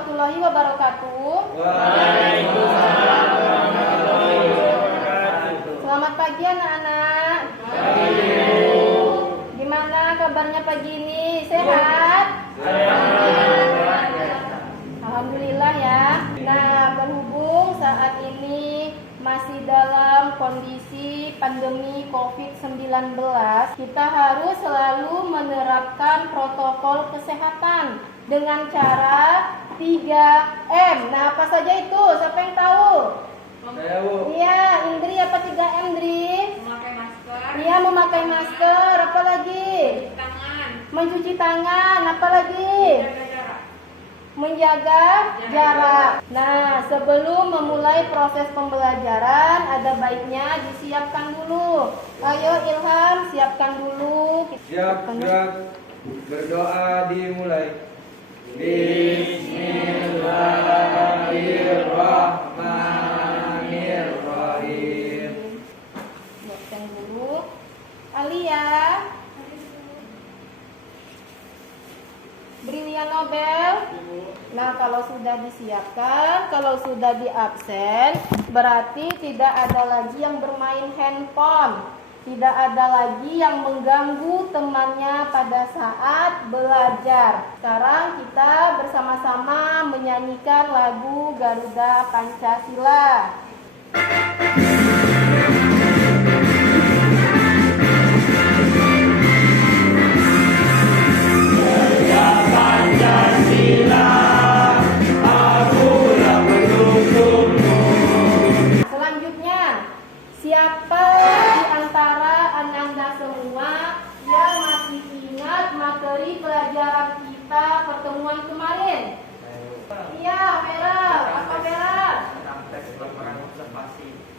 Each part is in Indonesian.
warahmatullahi wabarakatuh. Waalaikumsalam warahmatullahi wabarakatuh. Selamat pagi anak-anak. Pagi. Gimana kabarnya pagi ini? Sehat? Sehat. Alhamdulillah ya. Nah, berhubung saat ini masih dalam kondisi pandemi COVID-19, kita harus selalu menerapkan protokol kesehatan dengan cara 3M. Nah, apa saja itu? Siapa yang tahu? Saya, Bu. Iya, Indri, apa 3M, Indri? Memakai masker, Iya, memakai masker. Apa lagi? tangan, Mencuci tangan. Apa lagi? jaga jarak. Menjaga jarak. Nah, sebelum memulai proses pembelajaran, ada baiknya disiapkan dulu. Ayo Ilham, siapkan dulu. Siap, gerak. Berdoa dimulai. Bismillahirrahmanirrahim. Siapkan dulu. Alia, Brilian Nobel. Nah, kalau sudah disiapkan, kalau sudah diabsen, berarti tidak ada lagi yang bermain handphone. Tidak ada lagi yang mengganggu temannya pada saat belajar. Sekarang kita bersama-sama menyanyikan lagu Garuda Pancasila. Selanjutnya, siapa di antara Ananda semua yang masih ingat materi pelajaran kita pertemuan kemarin? Iya, Vera. Apa Vera?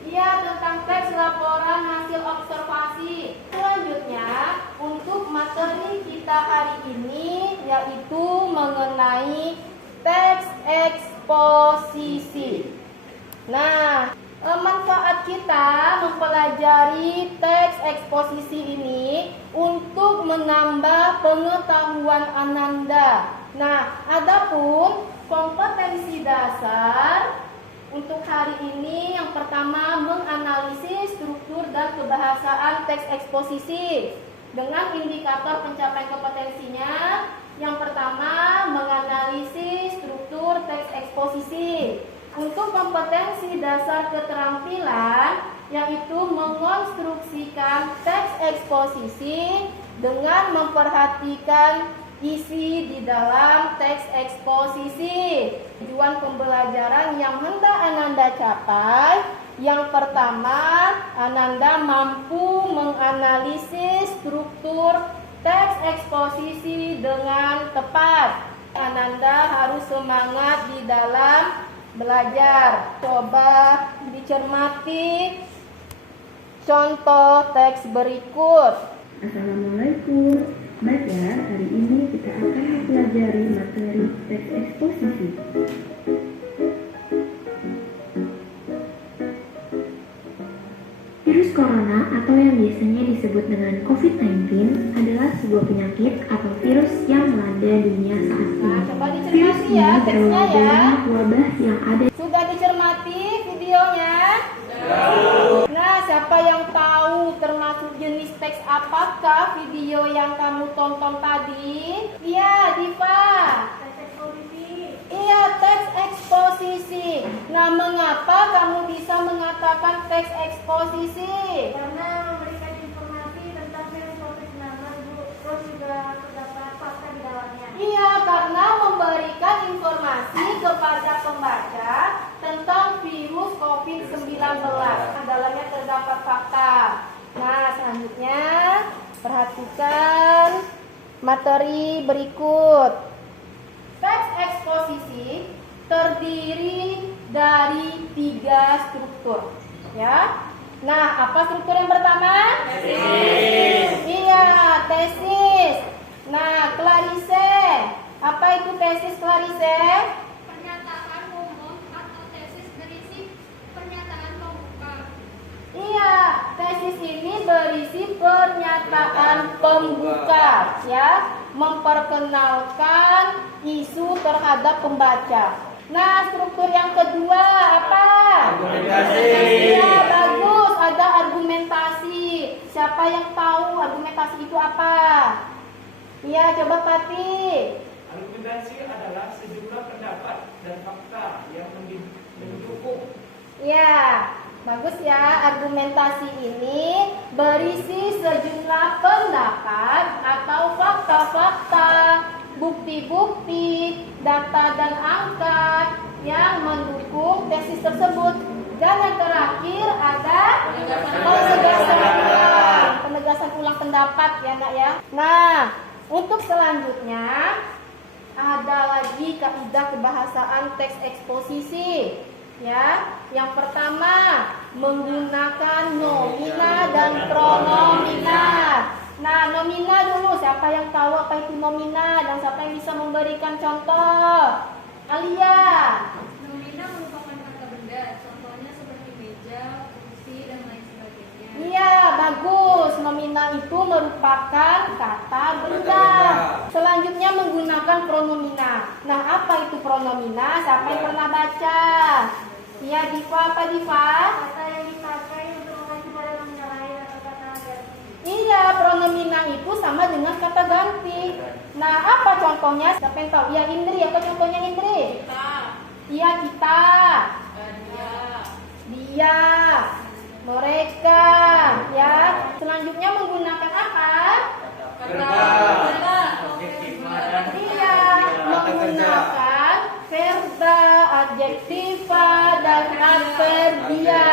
Iya, tentang teks laporan hasil observasi. Selanjutnya, untuk materi kita hari ini yaitu mengenai teks eksposisi. Nah, manfaat kita mempelajari teks eksposisi ini untuk menambah pengetahuan Ananda. Nah, adapun kompetensi dasar untuk hari ini yang pertama menganalisis struktur dan kebahasaan teks eksposisi dengan indikator pencapaian kompetensinya. Yang pertama menganalisis struktur teks eksposisi. Untuk kompetensi dasar keterampilan yaitu mengonstruksikan teks eksposisi dengan memperhatikan isi di dalam teks eksposisi. Tujuan pembelajaran yang hendak Ananda capai, yang pertama, Ananda mampu menganalisis struktur teks eksposisi dengan tepat. Ananda harus semangat di dalam belajar. Coba dicermati contoh teks berikut. Assalamualaikum. Baiklah, hari ini kita akan mempelajari materi teks eksposisi. Virus corona atau yang biasanya disebut dengan COVID-19 adalah sebuah penyakit atau virus yang melanda dunia saat ini. Nah, coba Virus dicermati ini ya teksnya berawal ya. dari wabah yang ada. Sudah dicermati videonya? Nah, siapa yang tahu termasuk jenis teks apakah video yang kamu tonton tadi? Iya, Diva. Teks eksposisi. Iya, teks eksposisi. Nah, mengapa kamu bisa mengatakan teks eksposisi? Karena memberikan informasi tentang virus COVID-19, Bu. Terus juga terdapat fakta di dalamnya. Iya, karena memberikan informasi kepada pembaca tentang virus COVID-19. Dalamnya terdapat fakta. Nah, selanjutnya perhatikan materi berikut. Teks eksposisi terdiri dari 3 struktur. Ya. Nah, apa struktur yang pertama? Tesis. Iya, tesis. Nah, Clarice. Apa itu tesis, Clarice? Pernyataan umum atau tesis berisi pernyataan pembuka. Iya, tesis ini berisi pernyataan pembuka, ya, memperkenalkan isu terhadap pembaca. Nah, struktur yang kedua apa? Argumentasi. Iya, bagus. Ada argumentasi. Siapa yang tahu argumentasi itu apa? Iya, coba Pati. Argumentasi adalah sejumlah pendapat dan fakta yang mendukung. Ya, bagus ya. Argumentasi ini berisi sejumlah pendapat atau fakta-fakta, bukti-bukti, data dan angka yang mendukung tesis tersebut. Dan yang terakhir ada penegasan ulang pendapat ya Nak ya. Nah, untuk selanjutnya ada lagi kaidah kebahasaan teks eksposisi. Ya, yang pertama menggunakan nomina dan pronomina. Nah, nomina dulu, siapa yang tahu apa itu nomina dan siapa yang bisa memberikan contoh? Alia. Nomina merupakan kata benda, contohnya seperti meja, kursi, dan lain sebagainya. Iya, bagus. Nomina itu merupakan kata benda. Selanjutnya menggunakan pronomina. Nah, apa itu pronomina? Siapa yang pernah baca? Iya, Diva, apa Diva? Kata yang dipakai untuk mengacu pada nomina lain atau kata ganti. Iya, pronomina itu sama dengan kata ganti. Nah, apa contohnya? Siapa yang tahu? Iya, Indri. Apa contohnya Indri? Kita, Iya, kita. dia, Dia. Mereka. Ya. Selanjutnya menggunakan apa? Verba. Iya, menggunakan verba, adjektiva, dan adverbia.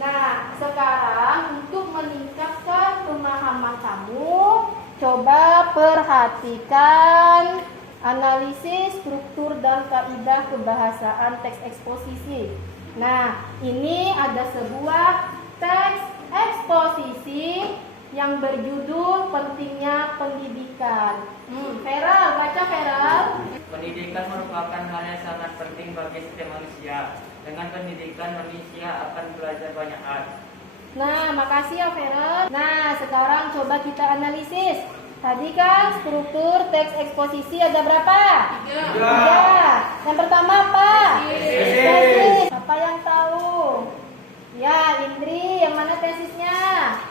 Nah, sekarang untuk meningkatkan pemahaman kamu, coba perhatikan analisis struktur dan kaidah kebahasaan teks eksposisi. Nah, ini ada sebuah teks eksposisi yang berjudul Pentingnya Pendidikan. Feral, baca Feral. Pendidikan merupakan hal yang sangat penting bagi setiap manusia. Dengan pendidikan, manusia akan belajar banyak hal. Nah, makasih ya Feral. Nah, sekarang coba kita analisis. Tadi kan struktur teks eksposisi ada berapa? 3. Yang pertama apa? Tesis. Apa yang tahu? Ya, Indri, yang mana tesisnya?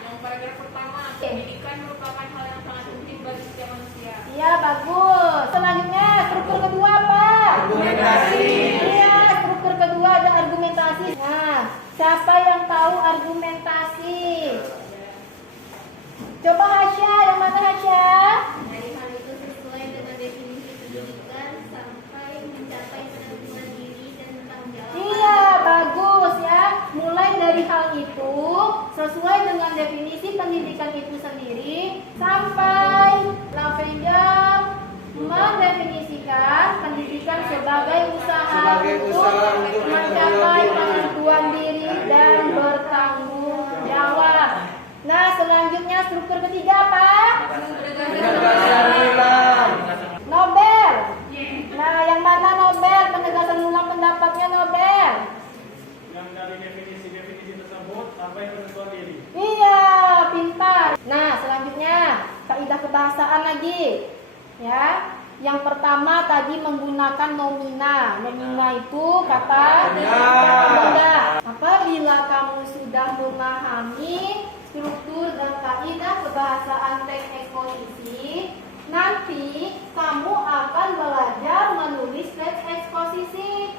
yang paragraf pertama, pendidikan merupakan hal yang sangat penting bagi setiap manusia. Iya, bagus. Selanjutnya, struktur kedua apa? Argumentasi. Iya, struktur kedua ada argumentasi. Nah, siapa yang tahu argumentasi? Coba Hasya, yang mana Hasya? Dari hal itu sesuai dengan definisi pendidikan sampai mencapai penentuan diri dan tanggung jawab. Iya, bagus ya. Mulai dari hal itu sesuai dengan definisi pendidikan itu sendiri sampai Lavender mendefinisikan pendidikan sebagai usaha untuk mencapai penentuan diri dan bertanggung jawab. Nah, selanjutnya struktur ketiga apa? Penegasan ulang. Nobel. Nah, yang mana Nobel? Penegasan ulang pendapatnya Nobel. Yang dari definisi tersebut sampai penentuan diri. Iya, pintar. Nah, selanjutnya kaidah kebahasaan lagi. Ya. Yang pertama tadi menggunakan nomina. Nomina itu kata benda. Apabila kamu sudah memahami struktur dan kaidah kebahasaan teks eksposisi, nanti kamu akan belajar menulis teks eksposisi.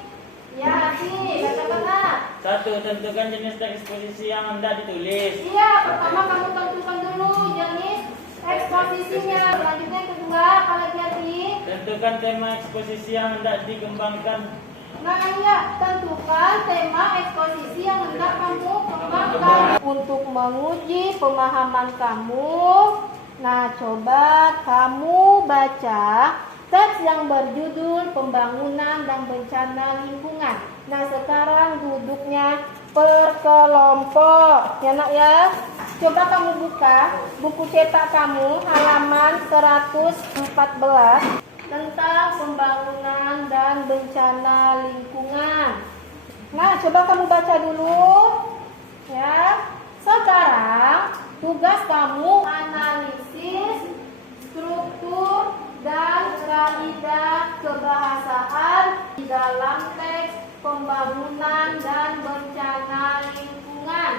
Ya, Aci, baca-baca. 1. Tentukan jenis teks eksposisi yang hendak ditulis. Iya, pertama kamu tentukan dulu jenis eksposisinya. Selanjutnya yang kedua, apa lagi Aci? Tentukan tema eksposisi yang hendak dikembangkan. Nah, iya, tentukan tema eksposisi yang hendak kamu kembangkan. Untuk menguji pemahaman kamu, nah coba kamu baca teks yang berjudul Pembangunan dan Bencana Lingkungan. Nah, sekarang duduknya per kelompok. Ya, Nak ya. Coba kamu buka buku cetak kamu halaman 114 tentang pembangunan dan bencana lingkungan. Nah, coba kamu baca dulu. Ya. Sekarang tugas kamu analisis struktur dan kaidah kebahasaan di dalam teks pembangunan dan bencana lingkungan.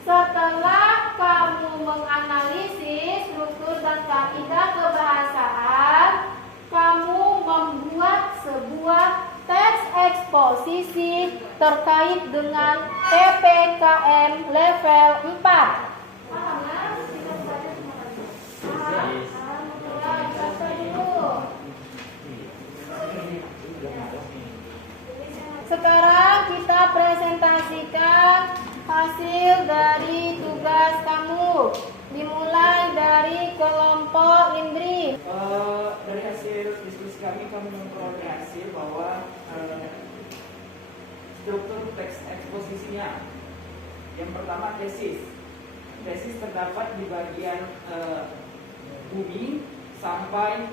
Setelah kamu menganalisis struktur dan kaidah kebahasaan, kamu membuat sebuah teks eksposisi terkait dengan PPKM level 4. Paham ya? Kita baca semua lagi. Ya, baca dulu. Sekarang kita presentasikan hasil dari tugas kamu. Dimulai dari kelompok Indri. Dari hasil diskusi kami memperoleh hasil bahwa struktur teks eksposisinya, yang pertama tesis terdapat di bagian bumi sampai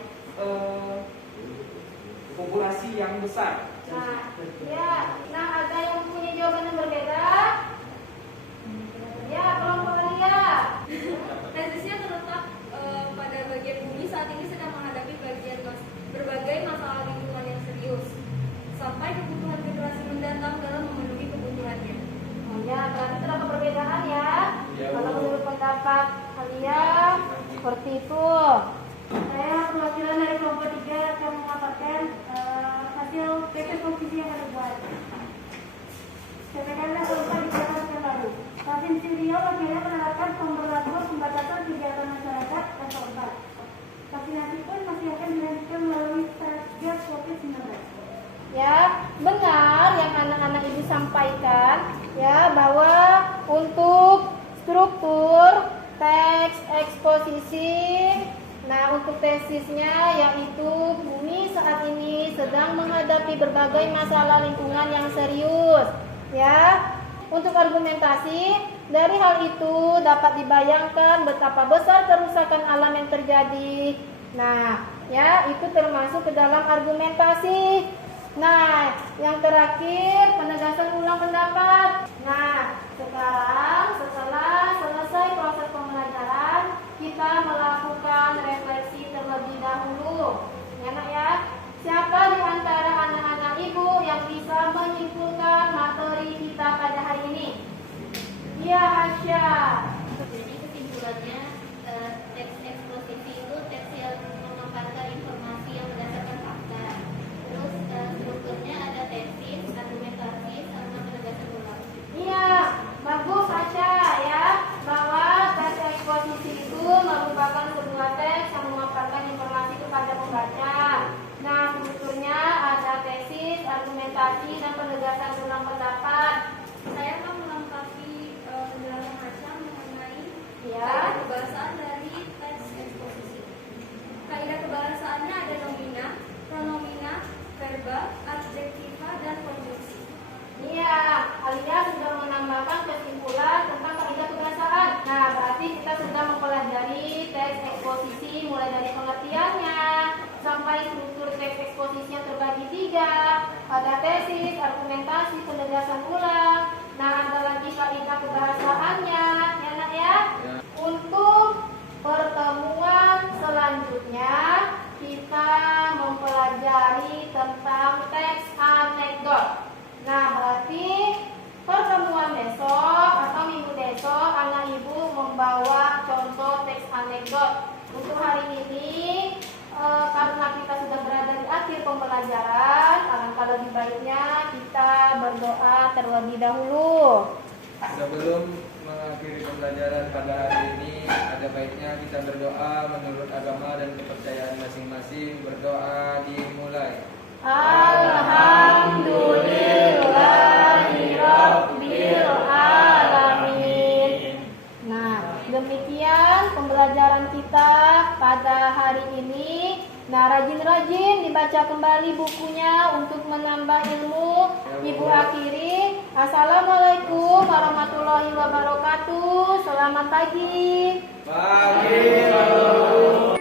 populasi yang besar. Nah, ada yang punya jawaban yang berbeda? Ya, kelompok Alia. Tesisnya terletak pada bagian bumi saat ini sedang menghadapi berbagai masalah lingkungan yang serius, sampai kebutuhan generasi mendatang dalam memenuhi kebutuhannya. Oh ya, berarti terdapat perbedaan ya. Kalau menurut pendapat Alia seperti itu. Saya perwakilan dari kelompok 3 akan memaparkan hasil teks posisi yang ada buat. PPKM level 4 di Jakarta Baru. Provinsi Riau akhirnya menerapkan pemberlakuan pembatasan kegiatan masyarakat level 4. Vaksinasi pun masih akan dilanjutkan melalui Satgas COVID-19. Ya, benar yang anak-anak ibu sampaikan ya, bahwa untuk struktur teks eksposisi, nah untuk tesisnya yaitu bumi saat ini sedang menghadapi berbagai masalah lingkungan yang serius ya. Untuk argumentasi dari hal itu dapat dibayangkan betapa besar kerusakan alam yang terjadi. Nah, ya itu termasuk ke dalam argumentasi. Nah, yang terakhir penegasan ulang pendapat. Nah, sekarang setelah selesai proses pembelajaran, kita melakukan refleksi terlebih dahulu. Ya, nak ya. Siapa di antara anak-anak ibu yang bisa menyimpulkan materi kita pada hari ini? Iya, Asya. Jadi kesimpulannya teks eksposisi itu teks yang memaparkan informasi yang berdasarkan fakta. Terus strukturnya ada tesis, argumentasi, sama penegasan ulang. Iya, bagus Asya ya, bahwa teks eksposisi itu merupakan sebuah teks yang memaparkan informasi kepada pembaca. Nah, strukturnya ada tesis, argumentasi, dan penegasan ulang pendapat. Saya akan melengkapi penjelasan Hasya mengenai Ya. kaidah kebahasaan dari teks eksposisi. Kaidah kebahasaannya ada pronomina, verba, adjektiva, dan konjungsi. Iya, Alia sudah menambahkan kesimpulan tentang kaidah kebahasaan. Nah, berarti kita sudah mempelajari teks eksposisi mulai dari pengertiannya sampai struktur teks eksposisi yang terbagi 3. Ada tesis, argumentasi, penegasan ulang. Nah, ada lagi kaidah kebahasaannya, ya nak ya. Untuk pertemuan selanjutnya kita mempelajari tentang teks anekdot. Nah, berarti pertemuan besok atau minggu besok anak ibu membawa contoh teks anekdot. Untuk hari ini karena kita sudah berada di akhir pembelajaran, alangkah lebih baiknya kita berdoa terlebih dahulu. Sebelum mengakhiri pembelajaran pada hari ini, ada baiknya kita berdoa menurut agama dan kepercayaan masing-masing. Berdoa dimulai. Alhamdulillahirabbil alamin. Nah, demikian pembelajaran kita pada hari ini. Nah, rajin-rajin dibaca kembali bukunya untuk menambah ilmu. Ibu akhiri. Assalamualaikum warahmatullahi wabarakatuh. Selamat pagi. Pagi.